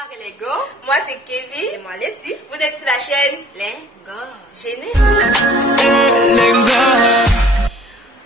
Bonsoir les gars. Moi c'est Kevin. Et moi Letty. Vous êtes sur la chaîne Lenga. Géné.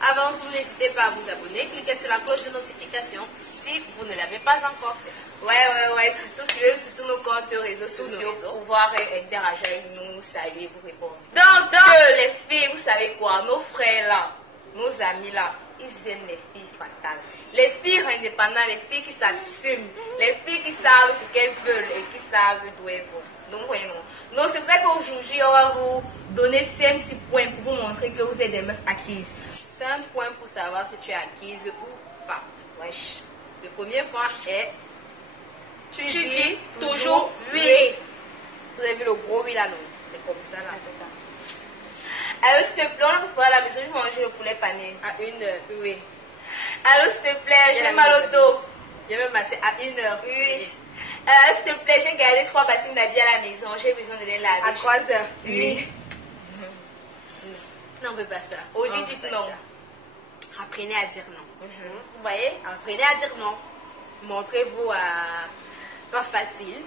Avant tout, n'hésitez pas à vous abonner, cliquez sur la cloche de notification si vous ne l'avez pas encore fait. Ouais. Surtout suivez surtout nos comptes réseaux sociaux pour pouvoir interagir avec nous, saluer, vous répondre. Donc les filles, vous savez quoi, nos frères là, nos amis là, ils aiment les filles fatales. Les filles indépendantes, les filles qui s'assument, les filles qui savent ce qu'elles veulent et qui savent d'où elles vont. Donc, voyez, non. Donc, c'est pour ça qu'aujourd'hui, on va vous donner 5 petits points pour vous montrer que vous êtes des meufs acquises. 5 points pour savoir si tu es acquise ou pas. Wesh. Le premier point est Tu dis toujours oui. Vous avez vu le gros oui là, non? C'est comme ça là. Alors, s'il te plaît, on va à la maison, je vais manger le poulet pané. À 1 heure, oui. Alors, s'il te plaît, j'ai mal au dos. J'ai même passé à 1 heure. Oui. Alors, s'il te plaît, j'ai gardé 3 bassines d'habits à la maison. J'ai besoin de les laver. À 3 heures. Oui. Non, on ne veut pas ça. Aujourd'hui, dites non. Apprenez à dire non. Vous voyez? Apprenez à dire non. Montrez-vous pas facile.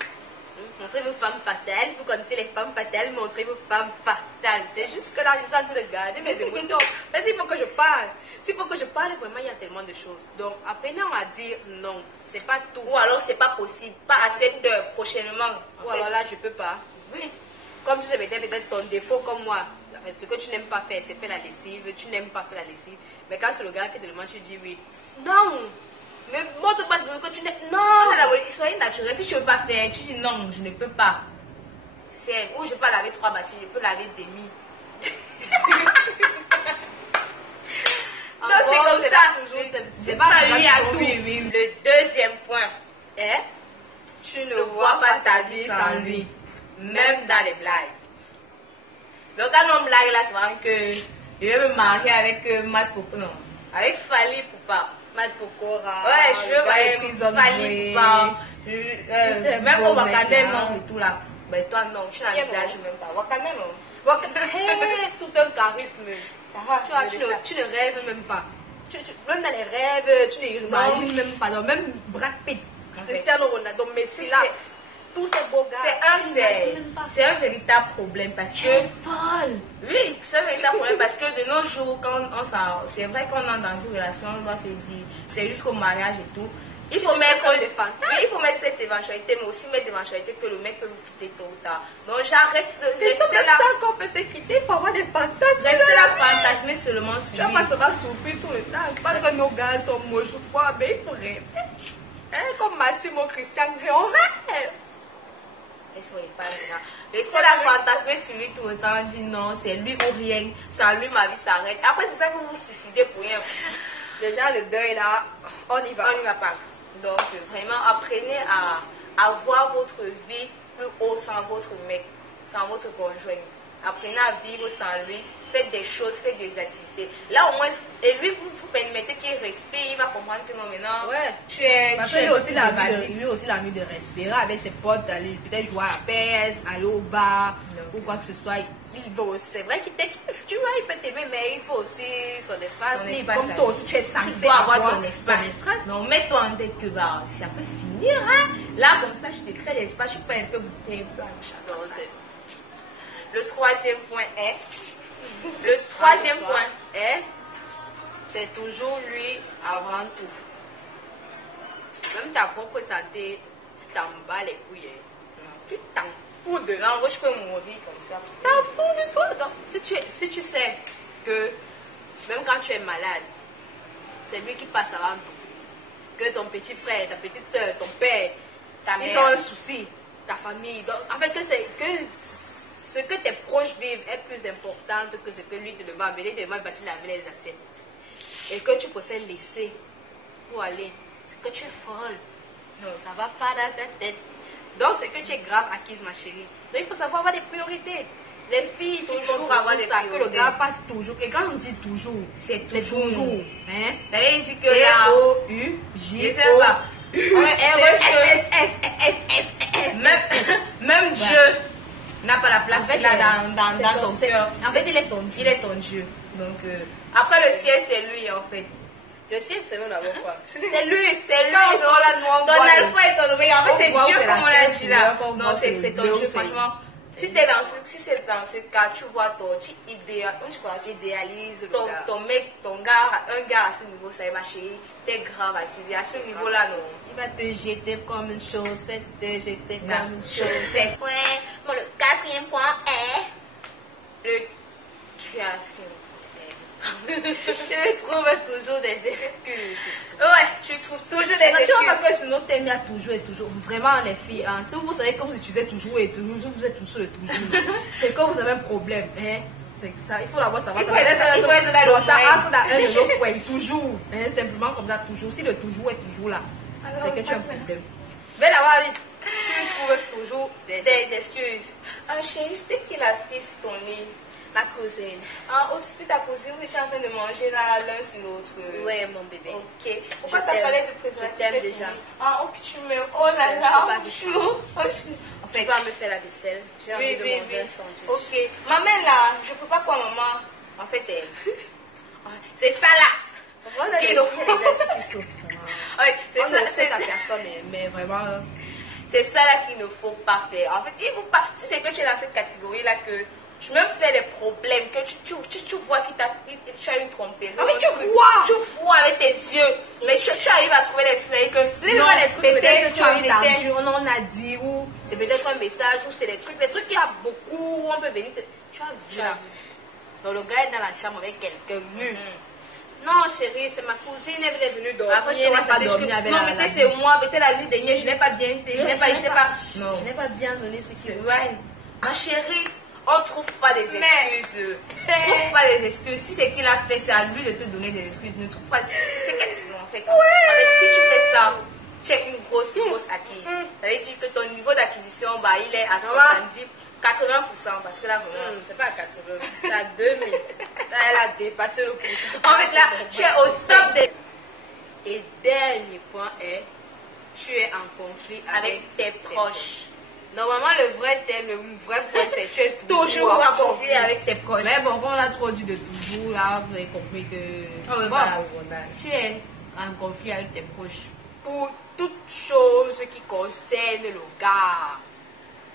Montrez-vous femmes fatales. Vous connaissez les femmes fatales. Montrez-vous femmes fatales. C'est juste que là, je suis en train de garder mes émotions. Mais s'il faut que je parle. S'il faut que je parle, vraiment, il y a tellement de choses. Donc, apprenez à dire non. C'est pas tout. Ou alors, c'est pas possible. Pas à cette heure, prochainement. Ou alors là, je peux pas. Oui. Comme si c'était peut-être ton défaut comme moi. Ce que tu n'aimes pas faire, c'est faire la lessive. Tu n'aimes pas faire la lessive. Mais quand c'est le gars qui te demande, tu dis oui. Non. Mais montre pas que tu n'aimes. Non. Soyez naturel. Si je ne veux pas faire, tu dis non, je ne peux pas. C'est où je peux laver 3 bassines, je peux laver demi. Donc c'est comme ça. C'est pas lui à tout. Oui. Le deuxième point est tu ne vois pas ta vie sans lui. Même dans les blagues. Donc quand on blague là, c'est vraiment que je vais me marier avec Matt Pokora. Non, avec Fali Poupa. Matt Pokora. Ouais, je veux voir Fali Poupa. Même au Wakanda, non, et tout là. Mais toi, non, tu n'envisages même pas. Wakanda, non. Tout un charisme. Ça va, tu ne rêves même pas. Même dans les rêves, tu n'imagines même pas. Donc, même Brad Pitt, Cristiano Ronaldo, Messi là. Tous ces beaux gars. C'est un véritable problème parce que. Folle. Oui, c'est un véritable problème parce que de nos jours, quand c'est vrai qu'on est dans une relation, on doit se dire, c'est jusqu'au mariage et tout. Il faut mettre cette éventualité, mais aussi mettre l'éventualité que le mec peut vous quitter tôt ou tard. Donc, genre, restez là. Quand on peut se quitter, il faut avoir des fantasmes. Restez là, fantasmer seulement sur lui. Tu vas pas seulement souffrir tout le temps. Pas que nos gars sont moches ou quoi, mais il faut rêver. Comme Massimo Christian, on rêve. Laissez la fantasmer sur lui tout le temps, dit non, c'est lui ou rien, sans lui ma vie s'arrête. Après c'est ça que vous vous suicidez pour rien. Déjà le deuil là, on y va. On n'y va pas. Donc vraiment apprenez à voir votre vie plus haut sans votre mec, sans votre conjoint. Apprenez à vivre sans lui, faites des choses, faites des activités. Là au moins, et lui vous permettez qu'il respire, il va comprendre que non maintenant, ouais. tu es lui aussi l'envie de respirer avec ses potes, d'aller peut-être jouer à PS, aller au bar ou quoi que ce soit. C'est vrai qu'il t'équipe, tu vois, il peut t'aimer, mais il faut aussi son espace libre. Comme toi aussi, tu es censé avoir ton espace. Donc mets-toi en tête que bah, ça peut finir. Hein? Là comme ça, je te crée l'espace, tu peux un peu goûter un peu à chaque. Le troisième point est, c'est toujours lui avant tout. Même ta propre santé, tu t'en bats les couilles. Tu t'en fous de là. Moi, je peux mourir comme ça. T'en fous de toi. Donc, si tu sais que même quand tu es malade, c'est lui qui passe avant tout. Que ton petit frère, ta petite soeur, ton père, ils ont un souci, ta famille. Donc, en fait, ce que tes proches vivent est plus important que ce que lui te demande. Il te demande de laver les assiettes. Et que tu préfères laisser pour aller. C'est que tu es folle. Non, ça ne va pas dans ta tête. Donc, c'est que tu es grave acquise, ma chérie. Donc, il faut savoir avoir des priorités. Les filles, toujours avoir des priorités. Que le gars passe toujours. Et quand on dit toujours, c'est toujours. Hein? D'ailleurs, il dit que là. O-U-J-O. Même Dieu n'a pas la place dans ton cœur. En fait, il est ton Dieu. Il est ton Dieu. Donc, après le ciel, c'est lui, en fait. Je sais, c'est nous d'abord quoi. C'est lui. Ton alpha et ton oméga. En fait, c'est Dieu, comme on l'a dit là. Non, Non, c'est ton Dieu, franchement. Si c'est dans ce cas, tu vois tu idéalises ton mec, ton gars, un gars à ce niveau, ça va chérie, t'es grave accusé. À ce niveau-là, non. Il va te jeter comme une chaussette, te jeter comme une chaussette. Ouais, bon, le quatrième point est le quatrième. Tu trouves toujours des excuses. Ouais, tu trouves toujours des excuses. Parce que sinon, t'aimes à toujours et toujours. Vraiment, les filles, hein, si vous savez que vous utilisez toujours et toujours, vous êtes toujours et toujours, c'est que vous avez un problème. Hein. C'est ça, il faut l'avoir savoir. Il faut être dans ça entre dans un de nos points, toujours. Hein, simplement comme ça, toujours. Si le toujours est toujours là, c'est que tu as un problème. Mais d'abord, tu trouves toujours des excuses. Ah, chérie, c'est qui la fille sur ton lit? Ma cousine. Ah, oh, c'est ta cousine, vous êtes en train de manger là l'un sur l'autre. Oui, mon bébé. Ok. Pourquoi t'as parlé de préservatif? Je t'aime déjà. Ah, oh, que tu m'aimes. Oh là là, chou. En fait, tu vas me faire la vaisselle. J'ai envie de manger un sandwich. Ok. Maman là, je peux pas quoi, maman? En fait, c'est ça là. Voilà, okay, donc, c'est ta personne, mais vraiment. C'est ça là qu'il ne faut pas faire. En fait, il faut pas. Si c'est que tu es dans cette catégorie là que tu même fais des problèmes, que tu vois que tu as une tromperie. Ah, mais tu vois avec tes yeux. Mais tu arrives à trouver des slay que c'est non, les trucs peut-être que tu as entendu, on en a dit, ou c'est peut-être un message, ou c'est des trucs qu'il y a beaucoup, où on peut venir. Tu as vu là. Donc le gars est dans la chambre avec quelqu'un nu. Non, chérie, c'est ma cousine, elle est venue dormir. Après, je pas dormir avec non, mais c'est moi, peut-être la nuit dernière, je n'ai pas bien été. Je n'ai pas bien donné ce qui est. Ouais. Ma chérie, on ne trouve pas des excuses. On ne trouve pas des excuses. Si c'est qu'il a fait, c'est à lui de te donner des excuses. Ne trouve pas. C'est qu'est-ce qu'ils ont fait. Si tu fais ça, tu es une grosse acquise. Ça veut dire que ton niveau d'acquisition, bah, il est à 70%. 80% parce que là vraiment c'est pas à 80, c'est à 2000. Là, elle a dépassé le coup. En fait là tu es au top des. Et dernier point est tu es en conflit avec tes proches. Normalement le vrai point c'est tu es toujours en conflit avec tes proches. Mais bon, on a trop dit de toujours là, vous avez compris que tu es en conflit avec tes proches pour toute chose qui concerne le gars.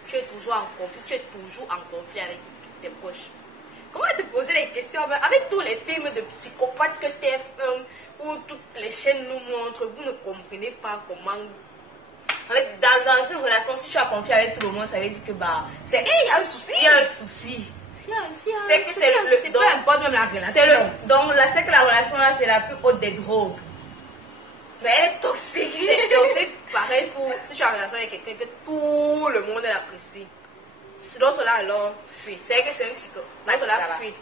Tu es toujours en conflit avec tes proches. Comment te poser les questions avec tous les films de psychopathes que TF1 ou toutes les chaînes nous montrent, vous ne comprenez pas comment. En fait, dans une relation, si tu as conflit avec tout le monde, ça veut dire que bah, il y a un souci. Il y a un souci. C'est que c'est peu importe même la relation. Donc là, c'est que la relation là, c'est la plus haute des drogues. Mais elle est toxique. C'est aussi pareil pour si tu es en relation avec quelqu'un que tout le monde l'apprécie. Si l'autre là alors fuit. C'est que c'est un psychopathe. L'autre là fuit.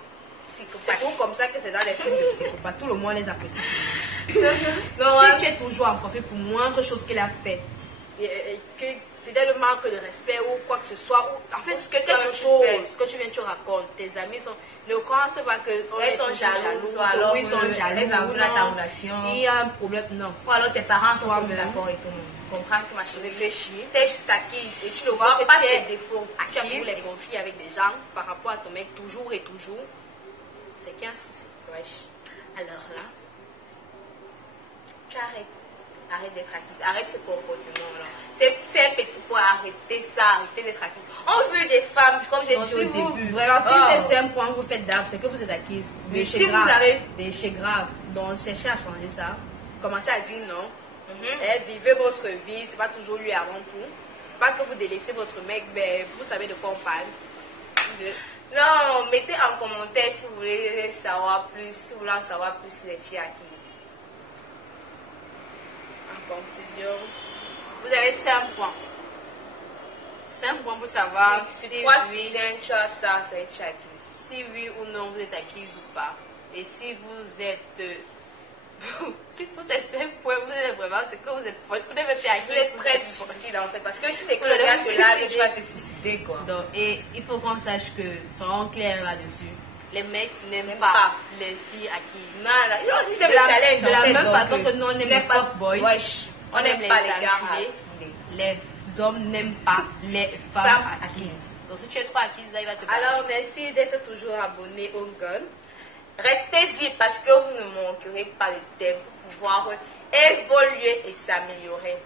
C'est tout comme ça que c'est dans les films de psychopathes. Tout le monde les apprécie. Non, si tu es toujours en conflit pour moindre chose qu'il a fait, que peut-être le manque de respect ou quoi que ce soit, ou en fait quelque chose que tu viens, tu racontes, tes amis sont ne pensent pas que elles sont jalouses, ou alors ils sont jaloux, il y a un problème, non. Ou alors tes parents sont pas d'accord et tout le monde. Comprendre que ma chérie réfléchir. Tu es juste acquise et tu ne vois pas ses défauts. Tu as toujours les conflits avec des gens par rapport à ton mec toujours et toujours. C'est qu'il y a un souci. Wesh. Alors là, tu arrêtes. Arrête d'être acquise. Arrête ce comportement-là. C'est un petit point. Arrêtez ça. Arrêtez d'être acquise. On veut des femmes, comme j'ai dit au début. Vraiment, si c'est un point que vous faites d'arbre, c'est que vous êtes acquise. Mais si vous avez des chez grave, donc cherchez à changer ça. Commencez à dire non. Vivez votre vie, c'est pas toujours lui avant tout. Pas que vous délaissez votre mec, mais vous savez de quoi on parle. Non, mettez en commentaire si vous voulez savoir plus, si vous voulez en savoir plus sur les filles acquises. En conclusion, vous avez 5 points. 5 points pour savoir si 3 sur 5 tu as ça, c'est tu es acquise. Si oui ou non vous êtes acquise ou pas. Et si vous êtes... si tous ces 5 points, vous êtes vraiment, c'est que vous êtes forte. Vous devez faire acquise. Vous êtes prêt du suicide en fait. Parce que si c'est que le gars te là, tu vas te suicider quoi. Donc, et il faut qu'on sache que, soyons clairs là-dessus, les mecs n'aiment pas les filles acquises. Non, là, ils ont dit c'est le challenge. De la même façon que nous on aime les fuckboys, on n'aime pas les gars. Les hommes n'aiment pas les femmes acquises. Donc si tu es trop acquise, là il va te parler. Alors merci d'être toujours abonné au Gun. Restez-y parce que vous ne manquerez pas de thème pour pouvoir évoluer et s'améliorer.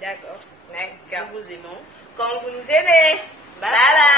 D'accord. D'accord. Nous vous aimons. Comme vous nous aimez. Bye bye.